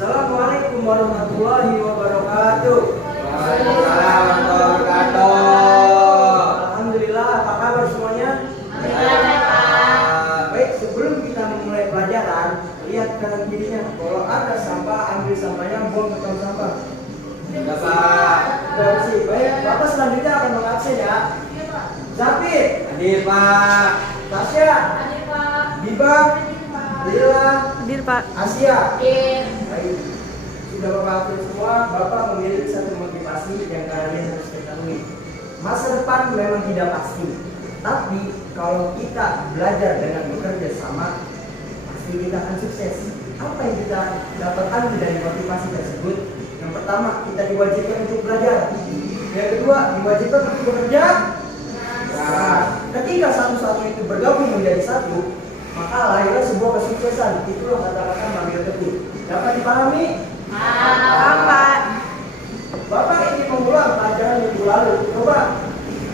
Assalamualaikum warahmatullahi wabarakatuh. Waalaikumsalam warahmatullahi wabarakatuh. Alhamdulillah, apa kabar semuanya? Baik, sebelum kita memulai pelajaran, lihat kanan kirinya. Kalau ada sampah, ambil sampahnya, buang ke tong sampah. Bapak. Sudah bersih. Baik, Bapak selanjutnya akan mengabsen ya. Zapit, Hadir Pak. Tasya, Biba, Lila, Hadir Pak. Asia. Baik, sudah Bapak atur semua. Bapak memiliki satu motivasi yang kalian harus ketahui. Masa depan memang tidak pasti, tapi kalau kita belajar dengan bekerja sama, pasti kita akan sukses. Apa yang kita dapat ambil dari motivasi tersebut? Yang pertama, kita diwajibkan untuk belajar. Yang kedua, diwajibkan untuk bekerja. Nah, ketika satu-satu itu bergabung menjadi satu, maka lahirlah sebuah kesuksesan. Itulah kata-kata Mario Teguh. Dapat dipahami? Bapak. Bapak ingin mengulang pelajaran minggu lalu. Coba,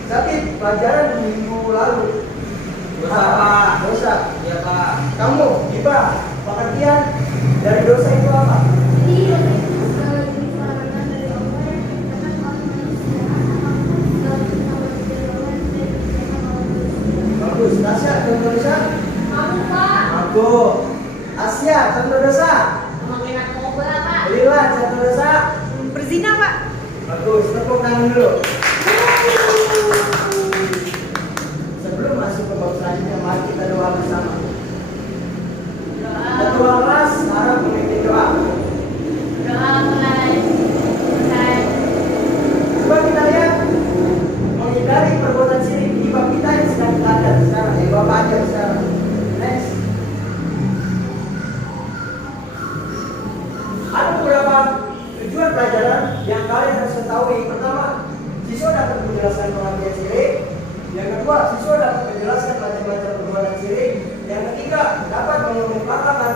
tapi pelajaran minggu lalu. Dosa Pak. Dosa. Iya Pak. Kamu, Iba, pengertian dari dosa itu apa? Bagus. Tasya, contoh dosa? Mabuk. Asia, contoh dosa? Lila, contoh dosa? Berzina Pak. Bagus, tepuk tangan dulu. Sebelum masuk ke bab selanjutnya, mari kita doa bersama. Ketua kelas, harap memimpin doa. Coba kita lihat, menghindari perbuatan syirik di bab kita yang sedang kita ajar sekarang. Ya, Bapak ajar sekarang. Next. Ada beberapa tujuan pelajaran yang kalian harus ketahui. Pertama, siswa dapat menjelaskan pengertian syirik. Yang kedua, siswa dapat menjelaskan macam-macam perbuatan syirik. Yang ketiga, dapat mengemukakan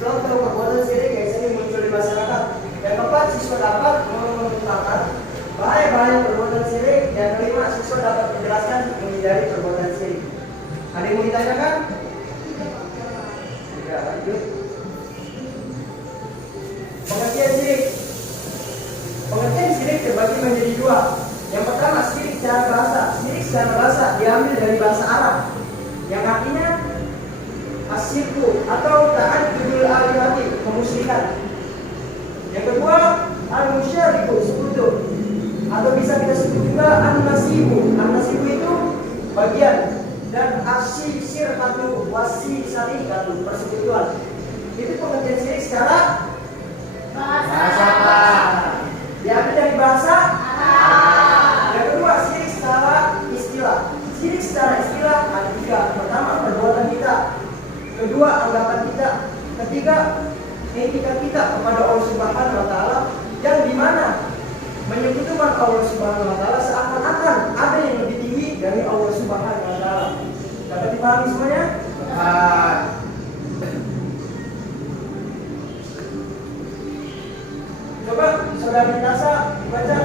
contoh perbuatan syirik yang sering muncul di masyarakat. Yang keempat, siswa dapat mengemukakan bahaya-bahaya perbuatan syirik. Yang kelima, siswa dapat menjelaskan menghindari perbuatan syirik. Ada yang mau ditanyakan? Tidak, lanjut. Pengertian syirik. Pengertian syirik terbagi menjadi dua. Yang pertama, syirik secara bahasa. Syirik secara bahasa diambil dari bahasa Arab, yang artinya asyirku atau ta'addudul alihati, kemusyrikan. Yang kedua, al-musyariku, sekutu, atau bisa kita sebut juga an-nasibu. An-nasibu itu bagian, dan asyirkatu wasi syarikatu, persekutuan. Itu pengertian syirik secara Bahasa Pak. diambil dari bahasa Arab. Yang kedua, syirik secara istilah. Syirik secara istilah ada tiga. Pertama, perbuatan kita. Kedua, anggapan kita. Ketiga, etika kita kepada Allah Subhanahu wa Ta'ala, yang dimana menyekutukan Allah Subhanahu wa Ta'ala seakan-akan ada yang lebih tinggi dari Allah Subhanahu wa Ta'ala. Dapat dipahami semuanya? Pak. Coba saudari Nasa baca.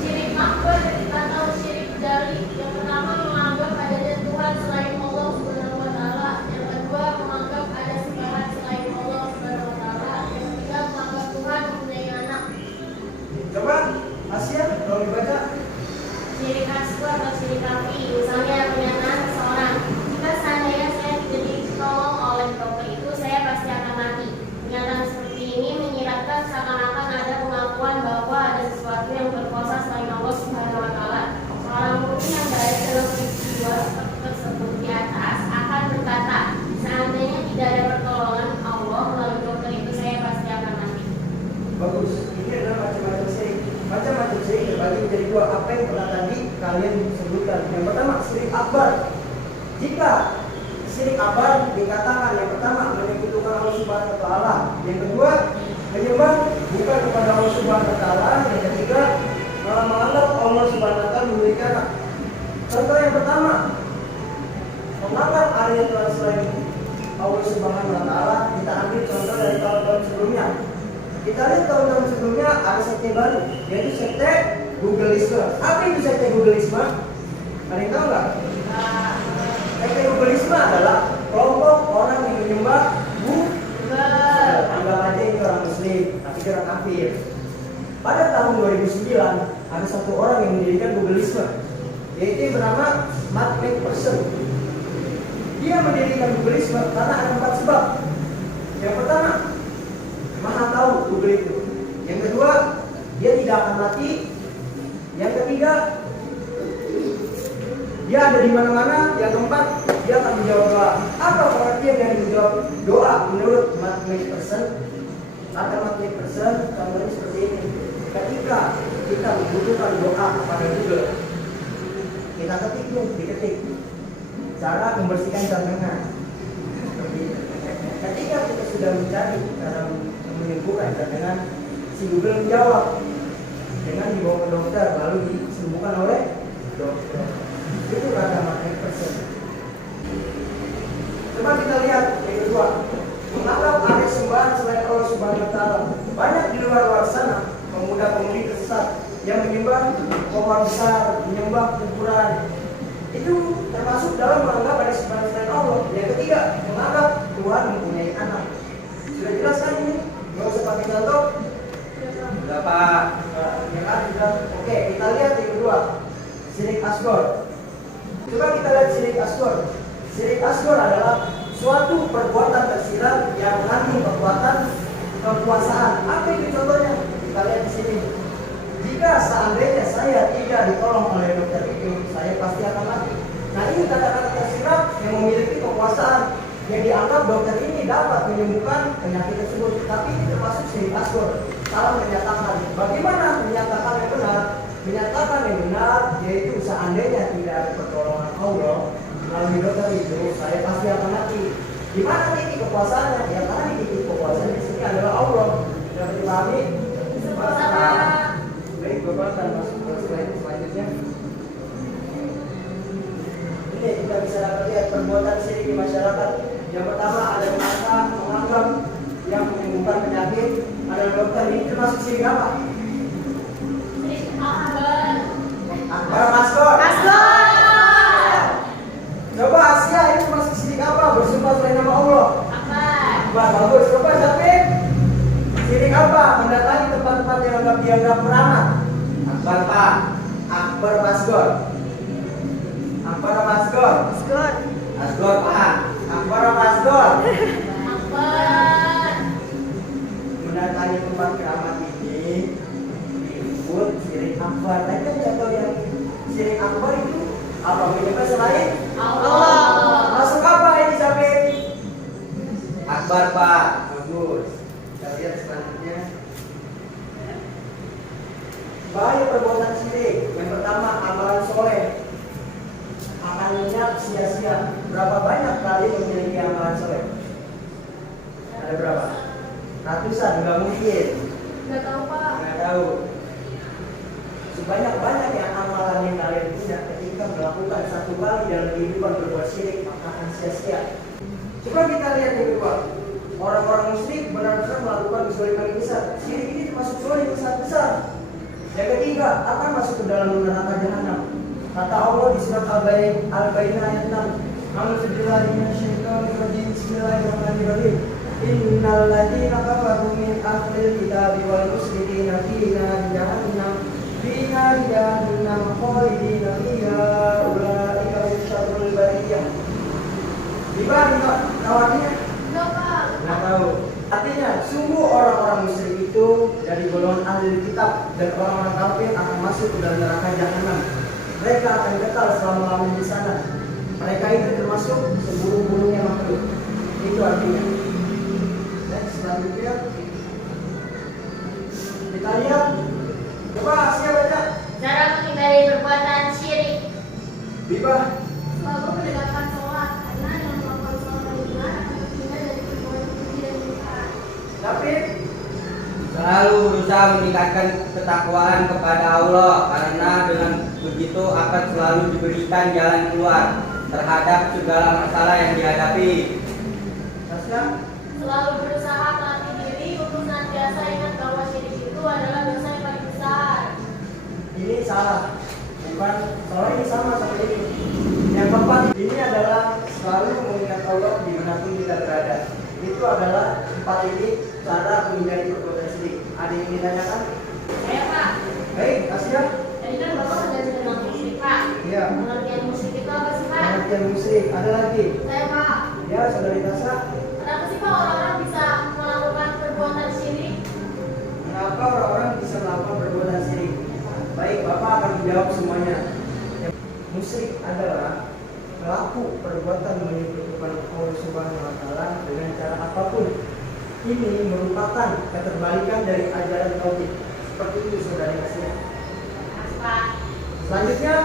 Syirik akbar atau syirik jari. Yang pertama, menganggap adanya Tuhan selain Allah Subhanahu wa Ta'ala. Yang kedua, menganggap ada sembahan selain Allah Subhanahu wa Ta'ala. Yang ketiga, menganggap Tuhan mempunyai anak. Coba Asia, tolong dibaca. Syirik asghar atau syirik kafir, misalnya pernyataan seseorang, jika seandainya saya tidak ditolong oleh dokter itu, saya pasti akan mati. Pernyataan seperti ini menyiratkan seakan-akan ada pengakuan bahwa ada sesuatu yang berkuasa selain Allah Subhanahu wa Ta'ala. Seorang mukmin yang berada dalam peristiwa tersebut di atas akan berkata, seandainya tidak ada pertolongan Allah melalui dokter itu, saya pasti akan mati. Bagus. Ini adalah macam-macam syirik. Macam-macam syirik terbagi menjadi dua. Apa yang pernah tadi kalian sebutkan? Yang pertama, syirik akbar. Jika syirik akbar dikatakan yang pertama menyekutukan Allah Subhanahu wa Ta'ala. Yang kedua, menyembah bukan kepada Allah Subhanahu wa Ta'ala. Yang ketiga, menganggap Allah Subhanahu wa Ta'ala memiliki anak. Contoh yang pertama, menganggap ada yang Tuhan selain Allah Subhanahu wa Ta'ala. Kita ambil contoh dari tahun-tahun sebelumnya. Kita lihat tahun-tahun sebelumnya ada sekte baru, yaitu sekte Googleisme. Apa itu sekte Googleisme? Ada yang tahu nggak? Sekte Googleisme adalah kelompok orang yang menyembah Google. Anggap aja itu orang Dia mendirikan Google karena ada 4 sebab. Yang pertama, Maha tahu Google itu. Yang kedua, dia tidak akan mati. Yang ketiga, dia ada di mana-mana. Yang keempat, dia akan menjawab doa. Apa pengertian dari menjawab doa menurut mathematician? Mathematician contohnya seperti ini. Ketika kita membutuhkan doa kepada Google, kita diketik cara membersihkan jantangan. Ketika kita sudah mencari cara menyembuhkan jantangan, si Google menjawab dengan dibawa ke dokter lalu disembuhkan oleh dokter. Itu kata mathematician. Coba kita lihat yang kedua, menganggap ada sembahan selain Allah Subhanahu wa Ta'ala. Banyak di luar sana pemuda-pemudi tersesat yang menyembah pohon besar, menyembah kuburan. Itu termasuk dalam menganggap ada sembahan selain Allah. Yang ketiga, menganggap Tuhan mempunyai anak. Sudah jelas kan ini? Nggak usah pakai contoh. Sudah Pak. Ya kan? Sudah. Oke, kita lihat yang kedua, syirik asghar. Coba kita lihat syirik asghar. Syirik asghar adalah suatu perbuatan tersirat yang mengandung kekuasaan. Apa itu contohnya? Kita lihat di sini. Jika seandainya saya tidak ditolong oleh dokter itu, saya pasti akan mati. Nah, ini kata-kata tersirat yang memiliki kekuasaan yang dianggap dokter ini dapat menyembuhkan penyakit tersebut. Tapi ini termasuk syirik asghar. Salah menyatakan. Bagaimana menyatakan yang benar? Menyatakan yang benar yaitu seandainya tidak ada pertolongan Allah melalui dokter itu, saya pasti akan mati. Di mana titik kekuasaannya? Ya karena di titik kekuasaan di sini adalah Allah. Sudah dipahami? Baik, Bapak akan masuk ke slide selanjutnya. Ini kita bisa lihat perbuatan syirik di masyarakat. Yang pertama ada menganggap yang menyembuhkan penyakit adalah dokter. Ini termasuk syirik apa? Akbar asghar. Coba Asia itu masuk syirik apa? Bersumpah selain nama Allah. Akbar. Bagus. Coba Syafik. Syirik apa? Mendatangi tempat-tempat yang dianggap beranak. Akbar Pak. Akbar asghar. Akbar asghar. Asghar Pak. Akbar asghar. Mendatangi tempat keramat ini disebut syirik akbar. Tadi kan contoh yang syirik akbar itu apa? Menyembah selain Allah. Masuk apa ini Syafik? Akbar Pak. Bagus. Kita lihat selanjutnya. Bahaya perbuatan syirik. Yang pertama, amalan soleh akan lenyap sia-sia. Berapa banyak kali memiliki amalan soleh? Ada berapa? Ratusan, nggak mungkin. Nggak tahu Pak. Nggak tahu. Sebanyak-banyak yang amalan yang kalian punya ketika melakukan satu kali dalam kehidupan berbuat syirik maka akan sia-sia. Coba kita lihat yang kedua. Orang-orang musyrik benar-benar melakukan kezaliman yang besar. Syirik ini termasuk zalim besar-besar. Yang ketiga, akan masuk ke dalam neraka jahanam. Kata Allah di surat Al-Baqarah ayat 6. A'udzubillahi minasyaitonir rajim. Bismillahirrahmanirrahim. Innal ladzina kafaru min ahlil kitabi wal musyrikina fi nari jahannam khalidina fiha ulaika hum syarrul bariyah. Gimana kawannya? Nggak tahu. Artinya, sungguh orang-orang musyrik itu dari golongan ahli kitab dan orang-orang kafir akan masuk ke dalam neraka jahanam. Mereka akan kekal selama-lamanya di sana. Mereka itu termasuk seburuk-buruknya makhluk. Itu artinya. Next, selanjutnya kita lihat. Coba Asia baca. Cara menghindari perbuatan syirik. Bibah. Selalu menegakkan sholat karena yang melakukan sholat dengan benar akan terhindar dari perbuatan keji dan kemungkaran. Tapi Selalu berusaha meningkatkan ketakwaan kepada Allah karena dengan begitu akan selalu diberikan jalan keluar terhadap segala masalah yang dihadapi. Asia. Selalu berusaha melatih diri untuk senantiasa ingat bahwa syirik itu adalah dosa yang paling besar. Ini salah. Bukan, soalnya ini sama seperti ini. Yang keempat, ini adalah selalu mengingat Allah dimanapun kita berada. Itu adalah 4 ini cara menghindari perbuatan syirik. Ada yang ditanyakan? Saya Pak. Baik, Asia. Tadi kan Bapak sudah tentang musyrik Pak. Iya. Pengertian musyrik itu apa sih Pak? Pengertian musyrik. Ada lagi? Saya Pak. Ya, saudari Tasa, Kenapa sih Pak orang-orang bisa melakukan perbuatan syirik? kenapa orang-orang bisa melakukan perbuatan syirik? Baik, Bapak akan menjawab semuanya. Musyrik adalah pelaku perbuatan menyekutukan Allah Subhanahu wa Ta'ala dengan cara apapun. Ini merupakan keterbalikan dari ajaran tauhid. Seperti itu, saudari kasih. Pak. Selanjutnya,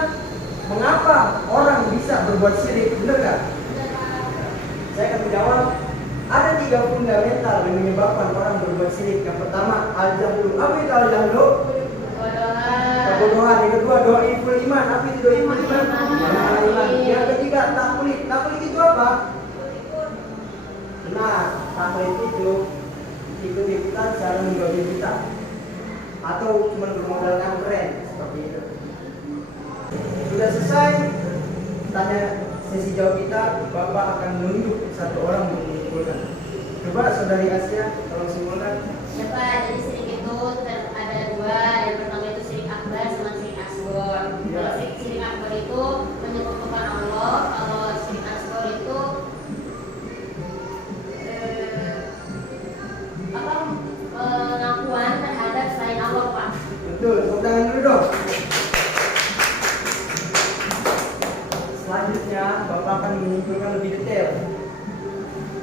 mengapa orang bisa berbuat syirik? Benar nggak? Saya akan menjawab. Ada 3 fundamental yang menyebabkan orang berbuat syirik. Yang pertama, al-jahlu. Apa itu al-jahlu? Kebodohan. Yang kedua, do'iful iman. Apa itu do'iful iman? Iman. Yang ketiga, taklid. Taklid itu apa? Nah, taklid itu ikut-ikutan cara menggauti kita, atau cuma bermodalkan keren seperti itu. Sudah selesai tanya sesi jawab kita, Bapak akan menunjuk satu orang untuk menyimpulkan. Coba saudari Asia tolong simpulkan. Ya Pak, jadi syirik itu ada 2. Yang pertama itu syirik akbar sama syirik asghar. Ya. Kalau syirik akbar itu menyekutukan Allah, kalau syirik asghar itu pengakuan terhadap selain Allah Pak. Betul, tepuk tangan dulu dong. Selanjutnya Bapak akan menyimpulkan lebih detail.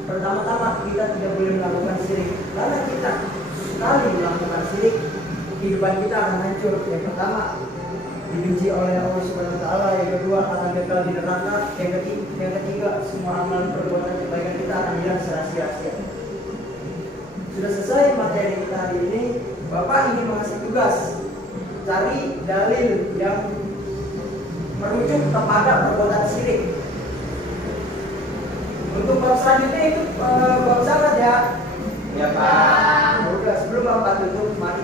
Pertama-tama kita tidak boleh melakukan syirik. Karena kita sekali melakukan syirik, kehidupan kita akan hancur. Yang pertama, dibenci oleh Allah Subhanahu wa Ta'ala. Yang kedua, akan kekal di neraka. Yang ketiga, semua amalan perbuatan kebaikan kita akan hilang secara sia-sia. Sudah selesai materi kita hari ini. Bapak ingin mengasih tugas, cari dalil yang merujuk kepada perbuatan syirik. Untuk bab selanjutnya itu bab zakat ya. Ya Pak. Udah, sebelum Bapak tutup, mari